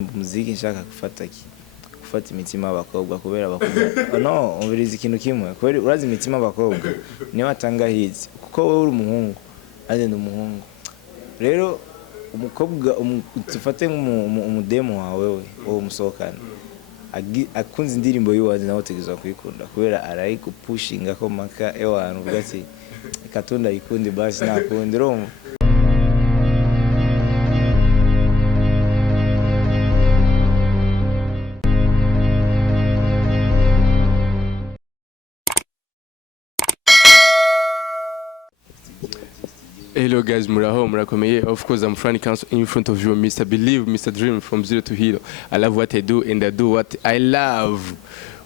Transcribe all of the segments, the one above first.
Muziki nshaka gufata imitima y'abakobwa kubera abakobwa no umviriza ikintu kimwe kubera urazi imitima y'abakobwa niyo atanga hits kuko wowe uri umuhungu agenda umuhungu rero umukobwa tufate umudemo wawe wowe umusohokana akunze indirimbo yiwaje nawe tegeza kuyikunda kubera arayigupushinga ko maka ewantu uvuga ati ikatunda ikundi basi nakundi romo. Hello guys, murakomeye. Of course, I'm Frank in front of you, Mr. Believe, Mr. Dream from zero to hero. I love what I do and I do what I love.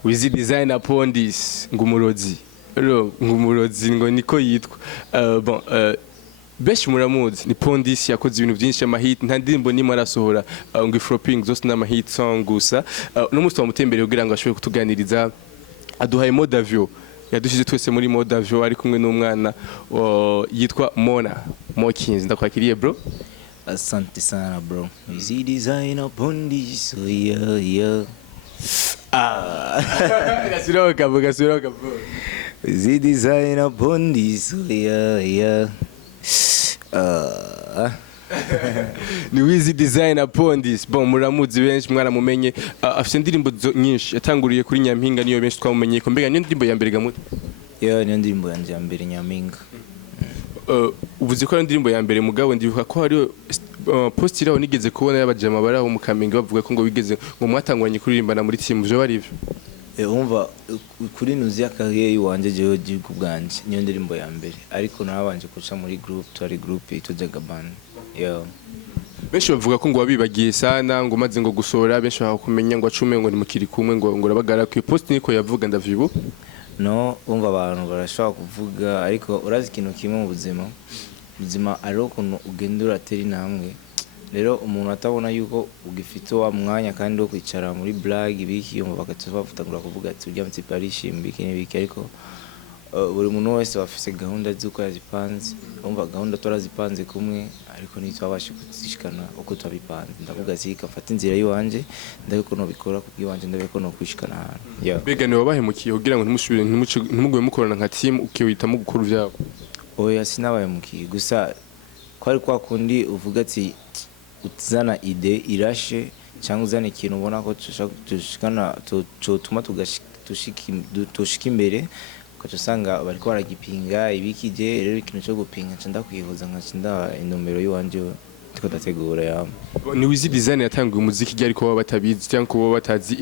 We see design upon this. Ngumurozi. Hello, ngumurozi ngo niko yitwa. Besh muramuzi ni Pondis yakoze ibintu byinshi amahit nta ndirimbo nimwe arasohora ngo flopping zose na mahit song gusa. No musi twamutembereye kugira ngo ashobore kutuganiriza aduhaye mode avio. Yadushize twese muri mode avio ari kumwe n'umwana yitwa Monna Mokins. Ndakwakiriye bro. Asante sana bro. Easy design upon this. Oh yeah. Gasuroka bro. Easy design upon this. Oh yeah. Ni wizi design upon this. Bon muramuzi benshi mwaramumenye afite indirimbo nyinshi yatanguriye kuri Nyampinga niyo benshi twamumenye ko mbega niyo ndirimbo ya mbere gamuto. Niyo ndirimbo ya mbere Nyampinga. Uvuze ko ndirimbo ya mbere mugabo ndibuka ko hari post iraho nigeze kubona y'abajama baraho mu Kamenge bavuga ko ngo wigeze ngo mwatangwanye kuririmbana muri team byo bari byo. Umva kuri nuzi akaye wanje jewe gihugu bwanje niyo ndirimbo ya mbere ariko narabanje kuca muri group itujaga band. Benshi bavuga ko ngo wabibagiye sana ngo maze ngo gusora benshi bakumenya ngo acume ngo ni mukiri kumwe ngo urabagara ku post niko yavuga ndavibu. No umva abantu barashaka kuvuga ariko urazi ikintu kimwe mu buzima ariko ukuntu ugendura teri namwe rero umuntu atabona yuko ugifite wa mwanya kandi wo kwicara muri blague ibiki yumva bakatuvafutagura kuvuga ati urya mti parishimbi n'ibiki ariko buri muntu wese bafise gahunda z'uko yazipanze umva gahunda torazipanze kumwe ariko nitwabashe kuzishikana uko twabipanze ndavuga ati kafata inzira yiwanje ndabiko no bikora kubwiwanje ndabiko no kwishikana ahantu. Bega ni wabahemukiye kugira ngo ntimusubire ntimugwe mukorana nka team ukiyita mu gukora byabo. Oya sinabahemukiye gusa kwari kwa kundi uvuga ati utizana ide irashe cyangwa uzana ikintu ubona ko tushikana tuma tushika imbere ukacusanga bariko baragipinga ibikije rero ikintu cyo gupinga nda kwihuza nka inumero yiwanje tiko dategura ya. Ni wizi design yatanguye umuziki ryari ko batabizi cyangwa ko batazi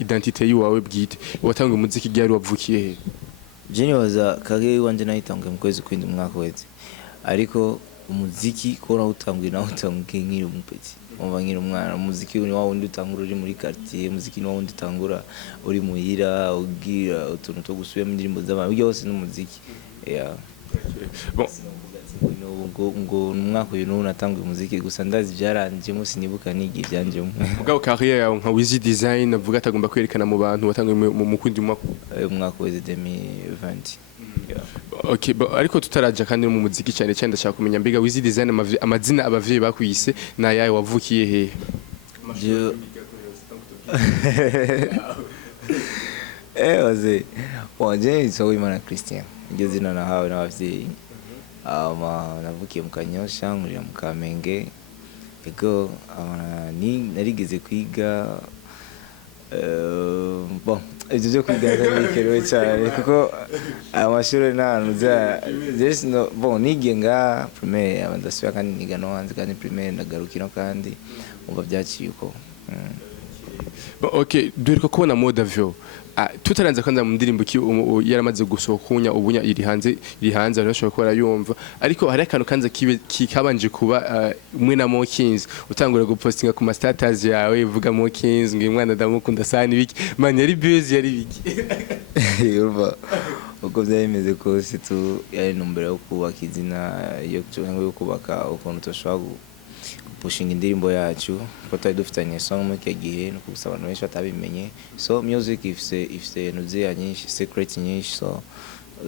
identity yiwawe bwite watanguye umuziki ryari wavukiye he? Jeni waza kage wanje nayitanguye mu kwezi kwindi mwaka weze ariko umuziki ko utanguye nawe utanguye nkiri umupeti umva nkiri umwana umuziki ni wa wundi utangura uri muri quartier umuziki ni wa wundi utangura uri muhira ugira utuntu to gusubira mu ndirimbo z'abantu byose n'umuziki bon ngo umwaka uyu natanguye umuziki gusa ndazi byaranje munsi nibuka nigi byanje ubwo career yawe nka wizi design avuga atagomba kwerekana mu bantu watanguye mu kundi umwaka weze 2020. Okay, ariko tutaraja kandi mu muziki cyane ndashaka kumenya mbega wizi design amazina abavyeyi bakwise na yaye wavukiye he? Waze wanje Imana Christian ngeze nahawe n'abavyeyi navukiye mu Kanyosha muri mu Kamenge ego narigeze kwiga bon ibyo byo kwiga bikenewe cyane kuko amashuri ntanuza just no bon nigenga primaire abandasubira kandi niga no hanze kandi primaire ndagarukira kandi umva byaciye uko. Okay, duheruka kubona mode avio tutaranze kandi mu ndirimbo yaramaze gusohokunya ubunya iri hanze arashobora kuba yumva ariko hari akantu kanza kikabanje kuba mwe na Mokins utangura gupostinga ku status yawe ivuga Mokins ngo umwana ndamukunda sana ibiki man yari busy yari biki urva uko byayimeze kose tu yari numbere yo kubaka izina yo kubaka ukuntu toshobora pushing indirimbo yacu ko twari dufitanye song mu gihe no kubusaba abantu benshi batabimenye so music ifise nuziya nyinshi secret nyinshi so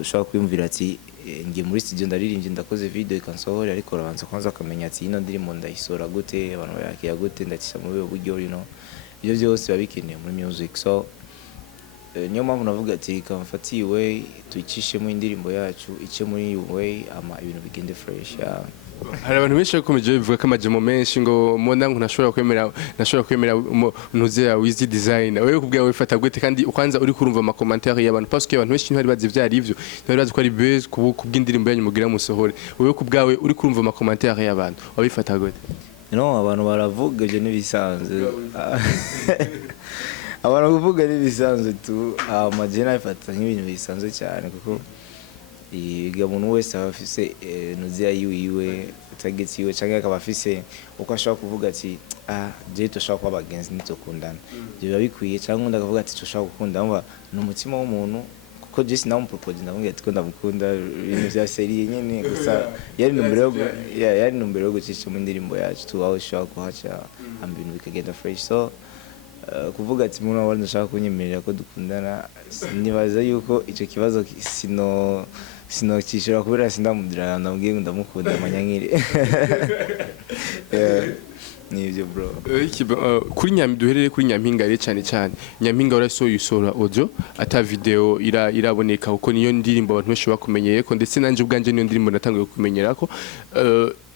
ushobora kwiyumvira ati ngiye muri studio ndaririmbye ndakoze video ikansohora ariko rabanza kwanza akamenya ati ino ndirimbo ndayisora gute abantu bayakiya gute ndacisha mu buryo you know ibyo byose babikeneye muri music so niyo mpamvu navuga ati kamfatiwe tuyicishemo indirimbo yacu ice muri yiwe ama ibintu bigende fresh hari abantu benshi bakomeje bivuga ko amajemo menshi ngo Monna ngo ntashobora kwemera ntuze ya wizi design wewe kubwawe wifata gute kandi ukwanza uri kurumva ama commentaire y'abantu parce que abantu benshi ntibari bazi vyari ivyo ntibari bazi ko ari base kubw'indirimbo yanyu mugira musohore wewe kubwawe uri kurumva ama commentaire y'abantu wabifata gute no abantu baravuga ibyo nibisanzwe abantu kuvuga nibisanzwe tu amajena ifata nk'ibintu bisanzwe cyane kuko iga umuntu wese afise nuziya yiwe target yiwe cyangwa akaba afise uko ashaka kuvuga ati je toshaka kwa bagenzi nitokundana je babikwiye cyangwa ndakavuga ati toshaka gukunda umva n'umutima w'umuntu kuko je sinamu propose ndamubwira ati ko ndamukunda ibintu bya serie nyene gusa yari numbero yo gucisha mu ndirimbo yacu tu aho shaka kuhaca ambintu bikagenda fresh so kuvuga ati umuntu wari ndashaka kunyemerera ko dukundana nibaza yuko ico kibazo sinokishira kubera sindamudira ndamubwiye ngo ndamukunda amanyankire nivyo bro kuri duherere kuri nyampinga rero cyane nyampinga urasohoye usora audio ata video iraboneka uko niyo ndirimbo abantu benshi bakumenyeye ko ndetse nanje ubwanje niyo ndirimbo natangiye kumenyera ko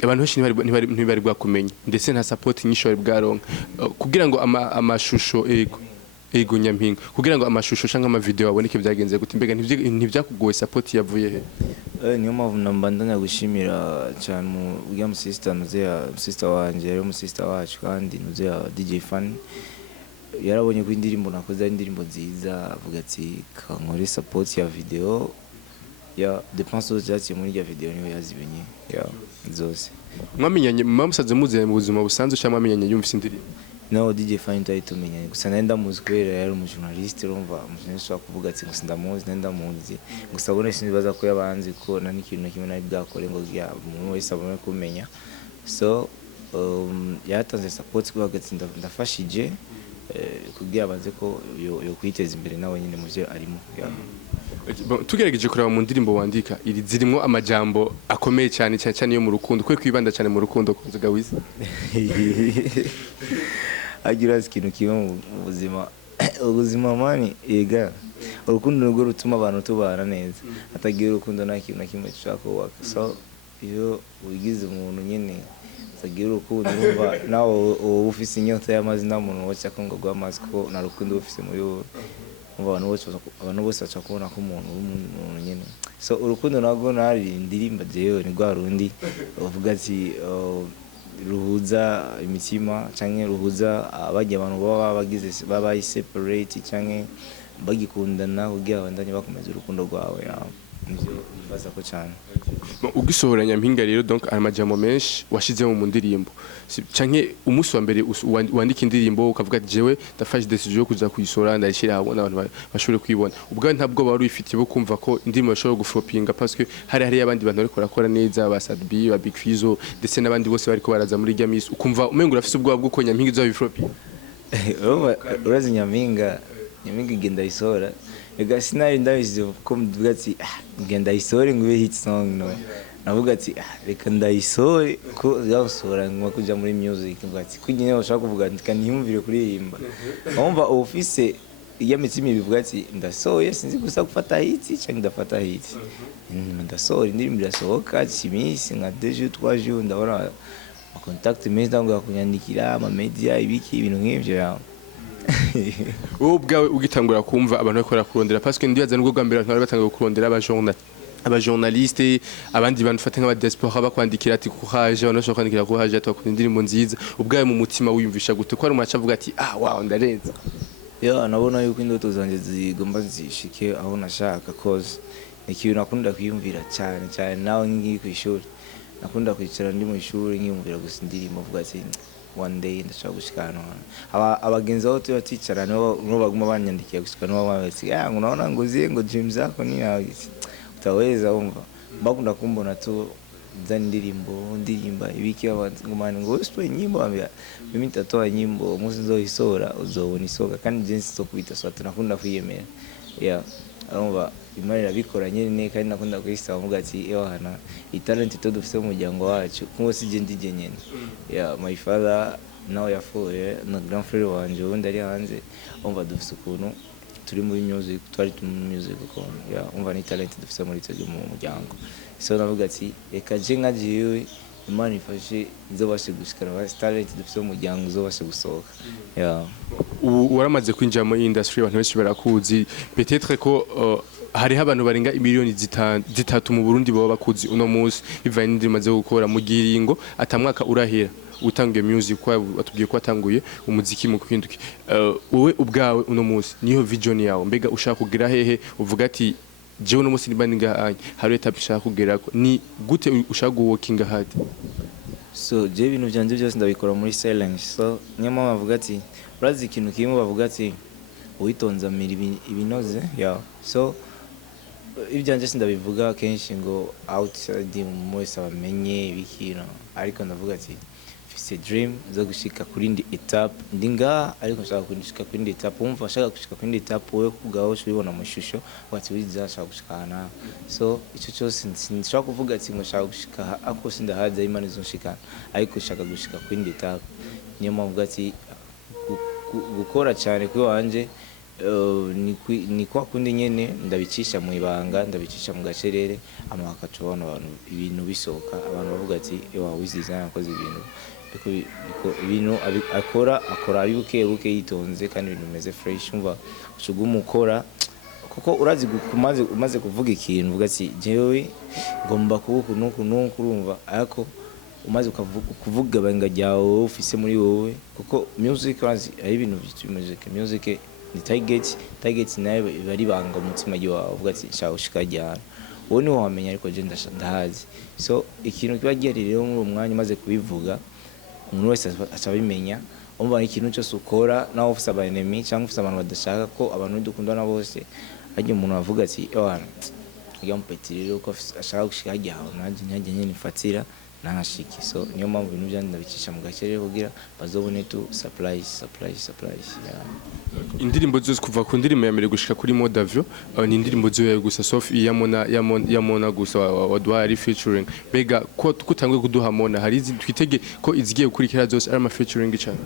abantu benshi ntibari bwakumenya ndetse nta support nyinshi bari bwaronka kugira ngo amashusho ego nyampinga kugira ngo amashusho cyangwa ama video aboneke byagenze gute mbega ntivyakugoye support yavuye he niyo mpamvu nambandanya gushimira cyane mu sister sister wanje yari mu sister wacu kandi nuze ya DJ Fan yarabonye ko indirimbo nakoze ari indirimbo nziza avuga ati kankore support ya video ya dépense zose muri ya video niyo yazibenye ya zose mwamenyanye mwamusaze muze mu buzima busanzwe cyangwa mwamenyanye yumvise indirimbo no DJ Fan tumenya gusa nenda muzi kwera yari umujournaliste urumva umujournaliste wakuvuga ati gusa ndamuzi nenda muzi gusa bone sinibaza ko yabanzi ko na n'ikintu na kimwe nari bwakore ngo umuntu wese abone kumenya so yatanze support ko hagati ndafashije kugira abanze ko yo kwiteza imbere nawe nyine muvyo arimo tugerageje kureba mu ndirimbo wandika iri zirimo amajambo akomeye cyane yo mu rukundo kwe kwibanda cyane mu rukundo kunzuga wize agira ikintu kiba mu ubuzima mani ega urukundo nirwo rutuma abantu tubana neza atagira urukundo nta kintu na kimwe gishaka kubaka so iyo wigize umuntu nyine atagira urukundo urumva nawe uba ufise inyota y'amazina umuntu wose akongo gw'amazi ko na rukundo ufise muri wowe abantu bose baca kubona ko umuntu nyine so urukundo nabwo nari indirimba jewe ni rwa rundi bavuga ati ruhuza imitima canke ruhuza abajya abantu baba separate canke bagikundana kugira abandanye bakomeza urukundo rwawe nivyo bibaza ko cyane ugisohora nyampinga rero donc amajambo menshi washizemo mu ndirimbo canke umunsi wa mbere wandika indirimbo ukavuga ati jewe ndafashe decision yo kuza kuyisora ndayishira habona abantu bashobore kwibona ubwo ntabwo bari ufite bo kumva ko indirimbo bashobora guflopinga parce que hari abandi bantu bariko barakora neza ba Sadbi ba Big Fizo ndetse n'abandi bose bariko baraza muri Gamis ukumva umengo urafise ubwoba bw'uko nyampinga izo biflopinga urazi nyampinga igenda isora ega sinari ndabizi ko mvuga ati ngenda isore ngwe hit song no navuga ati reka ndayisore ko yasora ngwa kuja muri music mvuga ati kunyine bashaka kuvuga ati kaniyumvire kuririmba umva office y'amitsimi bivuga ati ndasoye sinzi gusa gufata hit cyangwa ndafata hit ndasoye indirimbo irasohoka kimisi nka 2 jours 3 jours ndabona contact message ndangwa kunyandikira ama media ibiki ibintu nk'ivyo yawe wowe ubwawe ugitangura kumva abantu bakora kurondera parce que ndibaza n'ubwo bwa mbere abantu batangiye kurondera abajournaliste abandi bantu fata nk'aba diaspora bakwandikira ati courage abantu bashaka kwandikira courage atwakunda indirimbo nziza ubwawe mu mutima wiyumvisha gute ko ari umuntu avuga ati wow ndarenza nabona yuko indoto zanjye zigomba zishike aho nashaka cause ikintu nakunda kwiyumvira cyane nawe ngiye ku ishuri nakunda kwicara ndi mu ishuri nkiyumvira gusa indirimbo vuga ati one day ndashaka gushikana abagenzi aho tuba ticara no baguma banyandikiye gushikana bamwese ngo naona ngo dreams zako ni utaweza umva bakunda kumbona tu ndirimba ibiki ngumana ngo usitwe nyimbo ambia mimi nitatoa nyimbo musi nzoisora uzobona isoga kandi jensi zo kubita so tunakunda kwiyemera arumva Imana irabikora nyine kandi nakunda kuyisaba mvuga ati hana italent to dufite mu muryango wacu kuko si je ndije nyene my father nawe yapfuye na grand frère wanje wundi ari hanze umva dufite ukuntu turi muri music twari mu music ko umva ni talent dufite muri twe mu muryango so navuga ati reka je nkagiye Imana ifashe izobashe gushikana ba talent dufite mu muryango izobashe gusohoka waramaze kwinjira muri industry abantu benshi barakuzi peut-être ko hariho abantu barenga miliyoni zitatu mu Burundi baba bakuzi uno munsi bivanye n'indirimbo zo gukora mu giringo atamwaka urahera utangiye music kwa atubwiye ko atanguye umuziki mu kwinduki wowe ubwawe uno munsi niyo vision yawe mbega ushaka kugira hehe uvuga ati jewe uno munsi nibaninga hari etape ushaka kugera ni gute ushaka walking hard so je ibintu byanje byose ndabikora muri silence so niyo mama avuga ati urazi ikintu kimwe bavuga ati uwitonza amira ibinoze so ibyanje sindabivuga kenshi ngo outside mu wese abamenye ibikino ariko ndavuga ati mfise dream zo gushika kuri ndi etape ndinga ariko nshaka gushika kuri ndi etape umva nshaka gushika kuri ndi etape wewe kugaho ubibona mu shusho wati wiza nshaka gushikana so icyo cyose nshaka kuvuga ati ngo nshaka gushika ako sindahaza Imana izonshikana ariko nshaka gushika kuri ndi etape niyo mpamvu ati gukora cyane kuri wanje ni kwa kundi nyene ndabicisha mu ibanga ndabicisha mu gacerere amakacubona abantu ibintu bisohoka abantu bavuga ati ewa wiziza yakoze ibintu akora buke yitonze kandi ibintu bimeze fresh umva ushuguma ukora kuko urazi umaze kuvuga ikintu uvuga ati jewe ngomba kubuka nuko urumva ariko umaze kuvuga banga ryawe ufise muri wowe kuko music urazi ari ibintu music ni target nayo bari banga umutima wawe uvuga ati nshaka gushika ryana wowe ni wamenya ariko je ndahazi so ikintu kiba rero muri umwanya umaze kubivuga umuntu wese asabimenya umva ikintu cyose ukora nawe ufise aba enemy cyangwa ufise abantu badashaka ko abantu dukundana bose ajye umuntu avuga ati wana ujya mupetire rero ko ashaka gushika ryana nanjye nyine nifatira nashiki so niyo mpamvu ibintu byandi ndabicisha mu gacerere kugira bazobone tu surprise indirimbo zose kuva ku ndirimbo ya mbere gushika kuri Modavio ni indirimbo zoye gusa sauf ya Monna gusa wadwari featuring bega ko kutanguye kuduha Monna hari twitege ko izigiye gukurikira zose ari ama featuring cyane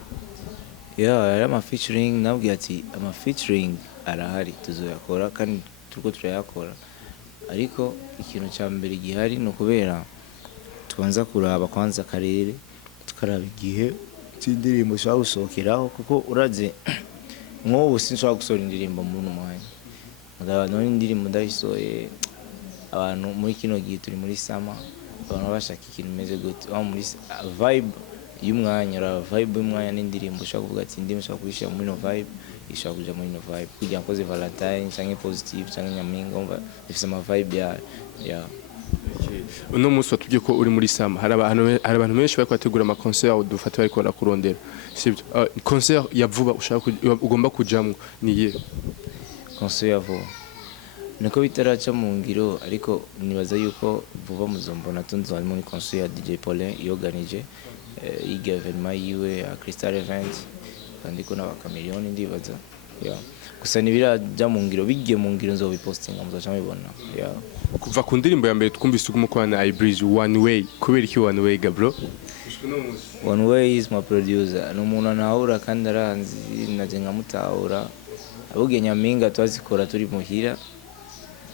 ari ama featuring nabwiye ati ama featuring arahari tuzoyakora kandi turiko turayakora ariko ikintu cya mbere gihari no kubera tubanza kuraba kwanza akarere tukaraba igihe cy'indirimbo ushaka gusohokeraho kuko uraze nk'ubu sinshobora gusohora indirimbo muri mwanya none indirimbo ndayisohoye abantu muri kino gihe turi muri sama abantu bashaka ikintu imeze gute muri vibe y'umwanya n'indirimbo ushaka kuvuga ati indirimbo ushaka kuyishyira muri no vibe ishaka kuja muri no vibe kugira ngo koze Valentine cyangwa positive cyangwa nyaminga umva ifise ama vibe ya uno munsi watubwiye ko uri muri sama hari abantu benshi bari kwategura ama concert dufata bari kora kurondera sibyo concert ya vuba ushaka ugomba kujamwo niye concert ya vuba niko bitaraca mu ngiro ariko nibaza yuko vuba muzombona tunzo muri concert ya DJ Paulin yoganije evenement yiwe ya Crystal Event kandi ko n'abakamiliyoni ndibaza gusa nibiraja mu ngiro bigiye mu ngiro nzobipostinga muzaca mubibona kuva ku ndirimbo ya mbere twumvise ugumukwana iBreeze One Way kubera iki One Way gabro One Way is my producer no umuntu anahura kandi aranzi naje nkamutahura abuge nyaminga twazikora turi muhira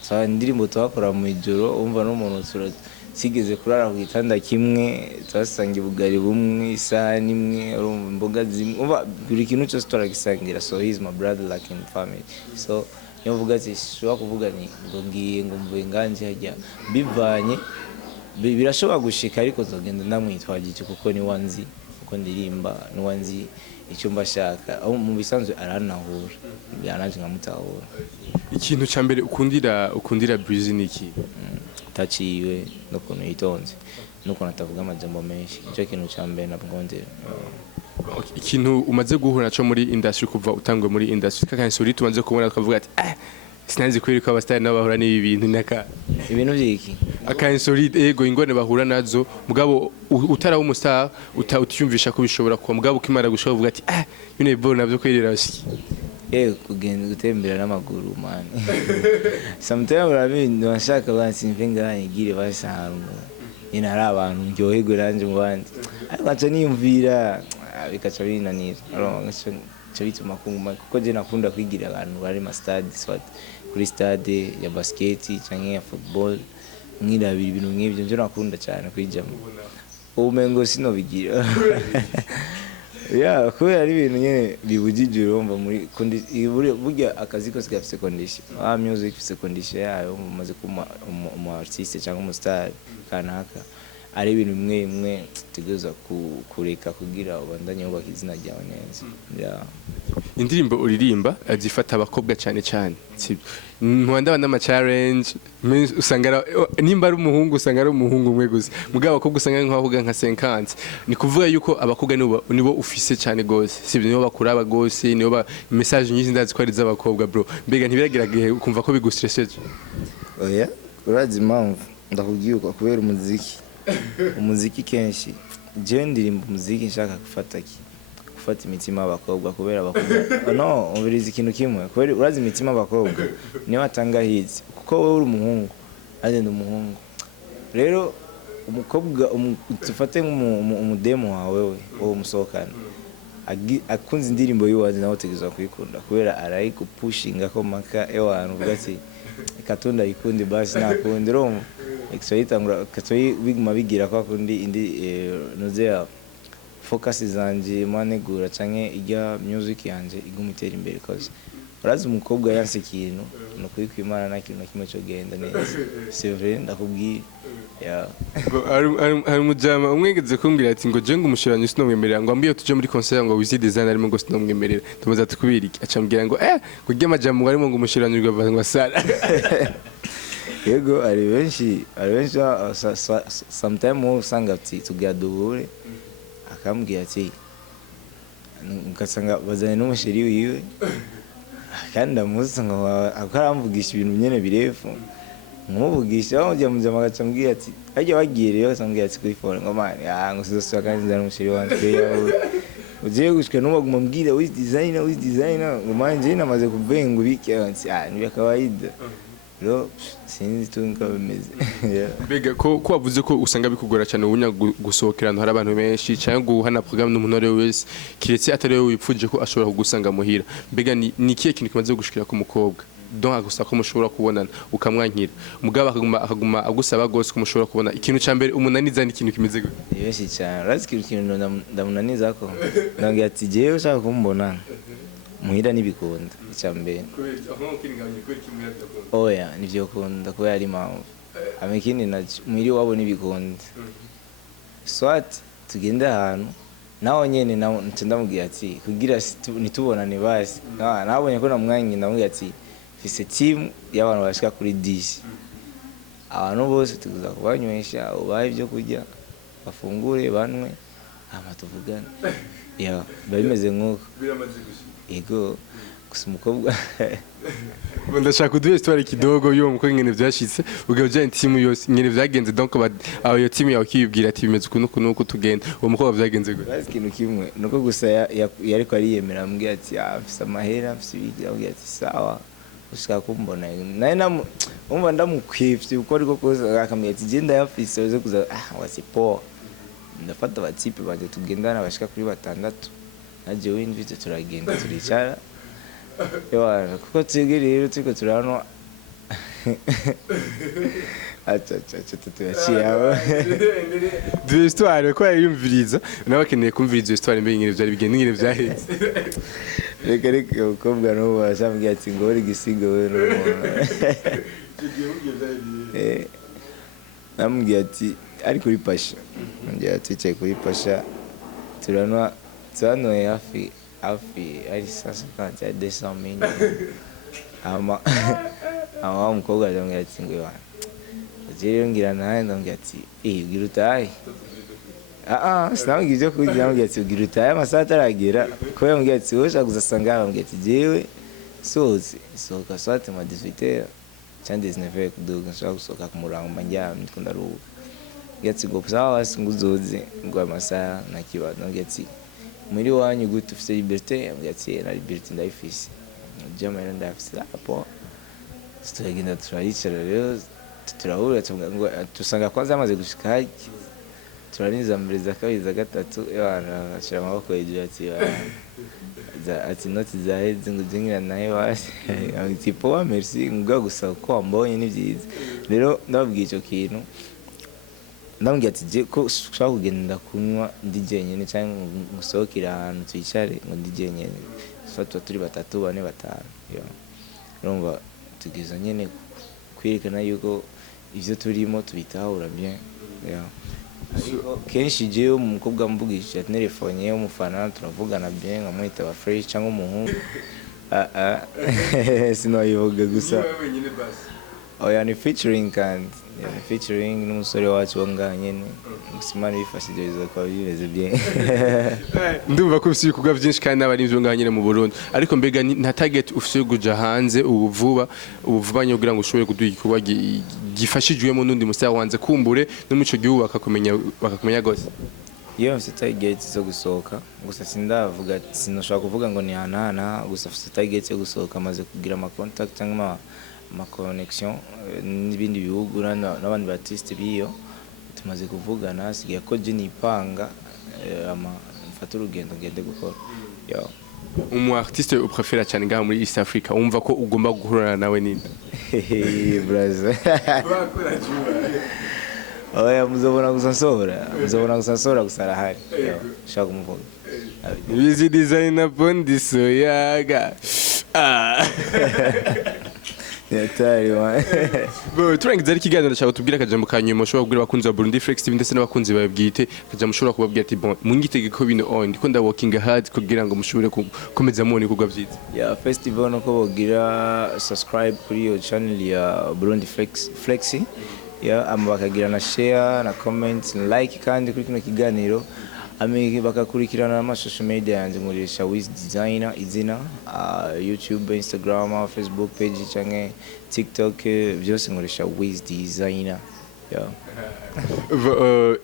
sa indirimbo twakora mu ijoro umva no umuntu sigeze kurara ku gitanda kimwe twasangiye ubugari bumwe isahani imwe urumva imboga zimwe umva buri kintu cyose turagisangira so he is my brother like in family so niyo vuga ati shobora kuvuga ni ngo ngiye ngo mvuye nganje hajya bivanye birashobora gushika ariko zogenda ndamwitwaje icyo kuko ni wanzi kuko ndirimba ni wanzi icyo mbashaka aho mu bisanzwe aranahura byanaje nkamutahura ikintu cya mbere ukundira Breeze niki taciwe no kuntu yitonze no kuntu atavuga amajambo menshi icyo kintu cya mbere nabwondera ikintu umaze guhura naco muri industry kuva utangwe muri industry kakansuri tubanze kubona tukavuga ati sinanzi kwirika abastari nabo bahura n'ibi bintu naka ibintu byiki akansuri ego ingone bahura nazo mugabo utaraho umustar utiyumvisha ko bishobora kuba mugabo ukimara gushaka uvuga ati bino bo navyo kwirira bashiki kugenda gutembera n'amaguru man sometimes urabizi nashaka bansimve nganyigire basango nyine hari abantu ndyoherwe ranje mu bandi ariko aca niyumvira bikaca binanira cyo bituma kuko je nakunda kwigira abantu bari ma stade soit kuri stade ya basket canke ya football mwirabira ibintu nk'ibyo nje nakunda cyane kwijamo umengo sino bigira kubera ari ibintu nyene bibujije urumva muri burya akazi kose gafise condition music ifise condition yayo mumaze kuma umu artiste cyangwa umu star kanaka ari ibintu bimwe tugeza kureka kugira ubandanye ubaka izina ryawe neza indirimbo uririmba azifata abakobwa cyane cyane ntwanda bana challenge usanga nimba ari umuhungu usanga ari umuhungu umwe gusa mugabo abakobwa usanga nk'abavuga nka 50 ni kuvuga yuko abakobwa nibo ufise cyane gose sibyo nibo bakuraba gose nibo message nyinshi ndazi ko ari z'abakobwa bro mbega ntibiragerageje ukumva ko bigustresseje oya urazi impamvu ndakubwiye uko kubera umuziki kenshi je ndirimba umuziki nshaka gufata imitima y'abakobwa kubera abakobwa no umviriza ikintu kimwe kubera urazi imitima y'abakobwa niyo atanga hits kuko wowe uri umuhungu agenda umuhungu rero umukobwa tufate nk'umudemo wawe wowe musohokana akunze indirimbo yiwazi nawe utegeza kuyikunda kubera arayigupushinga ko maka abantu uvuga ati ikatunda ikunde basi nakunde romo exoyitangura katoyi biguma bigira kwa kundi indi nozea focus zanje manegura canke ijya music yanje igumutera imbere cause urazi umukobwa yanse ikintu no kuyikwimana na kintu kimwe cyo genda neza c'est vrai ndakubwiye ari mujama umwegeze kumbwira ati ngo je ngo umushiranye sinomwemerera ngo ambiye tuje muri concert ngo wizi design arimo ngo sinomwemerera tumaze tukubira iki acambwira ngo kurya amajambo arimo ngo umushiranye ngo sara yego ari benshi sometimes usanga ati tugaduhure akambwira ati ngasanga bazanye n'umusheri wiwe kandi ndamusanga akaramvugisha ibintu nyene birefu nkumuvugisha bamujya mujama agacambwira ati ajya bagiye rero asambwira ati kuri phone ngo man ngo sizosubira kandi nzana umusheri wanje ugiye gushika n'ubaguma mbwira with designer ngo man je namaze kuvenga ubike ati ni kawaida Lo sinzi tunga bimeze. Bega ko wavuze ko usanga bikugora cyane ubunya gusohokerana hari abantu benshi cyangwa guhana program n'umuntu ari wese kiretse atari we wipfuje ko ashobora kugusanga muhira. Bega ni kiye kintu kimaze gushikira ku mukobwa. Donc agusa ko mushobora kubonana ukamwankira. Mugaba akaguma agusaba gose ko mushobora kubona ikintu cyambere umunaniza ni ikintu kimeze gute. Yeshi cyane. Razi ikintu ndamunaniza ko. Nange ati jewe ushaka kumbona. Muhira nibikunda icyambere. Oya nivyo kunda ko yari mpamvu. Amekini na muhiri wabo nibikunda. Swat tugenda ahantu naho nyene ndamubwira ati kugira nitubonane basi. Nabonye ko namwanyi ndamubwira ati fise team y'abantu bashika kuri 10. Abantu bose tuza kubanywesha ubaye ibyo kurya bafungure banwe ama tuvugana. Ya bimeze nkuko. Biramaze gushika. Ego gusa umukobwa ndashaka uduhe histoire kidogo yo muko ngene vyashitse ugabye team yose ngene vyagenze donc aho yo team yawe kibwira ati bimeze kunuko tugenda uwo mukobwa vyagenze gute basi kintu kimwe nuko gusa yariko ariyemera ambwira ati afisa mahera afisa ibigira ambwira ati sawa ushaka kumbona naye umva ndamukwifye uko ariko kose akambwira ati genda yafise uze kuza wasipo ndafata batipe baje tugendana bashika kuri 6 naje w'invite turagenda turicara yo kuko rero tuko turano acha tuyaciyaho de histoire ko yumviriza nabakeneye kumviriza histoire mbe ngire byari bigenda ngire byahetse reka ukobwa no basambye ati ngo uri gisigo we no namubwiye ati ari kuri pasha ngiye ati kuri pasha turano Zano hafi ari sasa kanti ya 200,000 ama umukobwa arambwira ati ngo yana rero ngira naye ndambwira ati ugira utaye sinambwira ibyo kugira ndambwira ati ugira utaye amasaha ataragera ko yambwira ati wowe ushaka kuzasanga ndambwira ati jewe sohoka swate ma 18h cyangwa 19h kuduga nshaka gusohoka ku murango manjyamye ndikunda ruhuka ngati ngo sawa singuzoze ngo amasaha nakibaza ndambwira ati muri wanyu gute ufite liberté yambwira ati na liberté ndayifise jama rero ndafise apo turagenda turaricara rero turahura tusanga kwanza yamaze gushika turaniza mbere za kabiri za gatatu yana ashira amaboko hejuru ati noti zaheze ngo zingira nayo wasi ati poa merci ngo gusa ko ambonye ni byiza rero ndababwiye icyo kintu ndambwiye ati je ko ushaka kugenda kunywa ndi jenyene cyangwa gusohokera ahantu twicare ngo ndi jenyene fatwa turi batatu bane batanu urumva tugize nyene kwerekana yuko ivyo turimo tubitahura bien kenshi jewe umukobwa mvugisha telefone ye umufana turavugana bien nkamwita ba fresh cyangwa umuhungu sinoyivuga gusa oya ni featuring kandi featuring n'umusore wacu wonga nyene gusimana bifashije kwa bimeze bien ndumva ko bisi kuga byinshi kandi n'abari byo nganyene mu Burundi ariko mbega nta target ufise kuja hanze ubuvubanye kugira ngo ushobore kuduha igikorwa gifashijwemo n'undi musaya wanze kumbure no mu ico gihugu bakakumenya gose iyo mfite target zo gusohoka gusa sindavuga sinoshaka kuvuga ngo ni hanana gusa mfite target yo gusohoka maze kugira ama contact cyangwa ma connection n'ibindi bihugu n'abandi batiste biyo tumaze kuvugana sigiye ko je nipanga mfata urugendo ngende gukora umu artiste uprefera cyane ngaha muri East Africa umva ko ugomba guhurana nawe ninde brother oya muzobona gusansora gusara hari shaka kumuvuga Busy designer bondi soyaga yatari wa bo turangiza ari kiganiro cyako tubwira akajambo kanyuma ushobora kubwira abakunzi ba Burundi Flex TV ndetse n'abakunzi babwite akajambo ushobora kubabwira ati bon mungitege ko bino on ndiko nda working hard kugira ngo mushobore komeza mubone kugwa byiza ya festival no ko bogira subscribe kuri yo channel ya Burundi Flex ya bakagira na share na comment na like kandi kuri kino kiganiro bakakurikirana na social media yanjye nkoresha wiz designer izina YouTube, Instagram, Facebook page cyangwa TikTok byose nkoresha wiz designer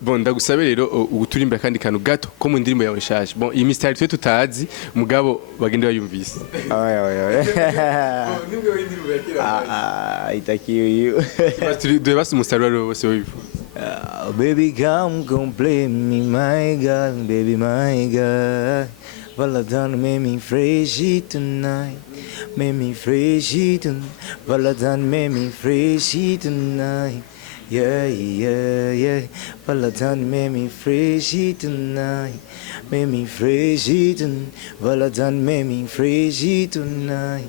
bon ndagusabe rero uguturimba kandi kantu gato ko mu ndirimbo yawe shaje bon iyi mystery twe tutazi mugabo bagende bayumvise nibwo indirimbo yakira itakiyo turi basi umusaruro wose wifuza baby come play me my girl baby my girl walda make me fresh tonight make me fresh tonight walda make me fresh tonight yeah walda make me fresh tonight make me fresh tonight walda make me fresh tonight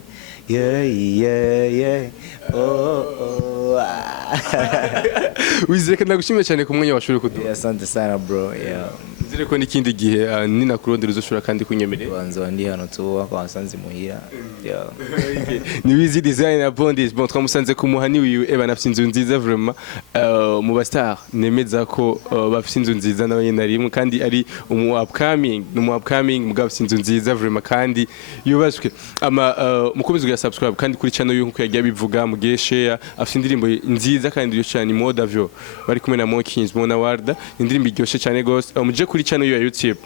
yeah oh wizere kandi nagushimye cyane ku mwanya washuri kuduha asante sana bro nzire ko n'ikindi gihe ni nakurondera uzoshora kandi kunyemerera banza wandi hano tuwa kwa Nsanze muhira ni wizi designer bondage bon twamusanze ku muhani wiwe banafite inzu nziza vraiment mu ba star nemeza ko bafite inzu nziza nawe narimwe kandi ari umu upcoming mugabo inzu nziza vraiment kandi yubashwe mukomeze kugira subscribe kandi kuri channel y'uko yagiye bivuga mugire share afite indirimbo nziza kandi yo cyane moda vyo bari kumwe na Monna walda indirimbo iryoshe cyane gose muje kuri channel ya YouTube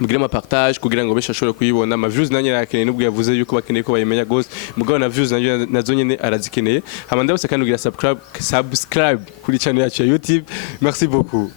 mugire ama partage kugira ngo besha ashobore kuyibona ama views nanye rakeneye nubwo yavuze yuko bakeneye ko bayimenya gose mugabo na views nazo nyene arazikeneye hamanda bose kandi kugira subscribe kuri channel yacu ya YouTube merci beaucoup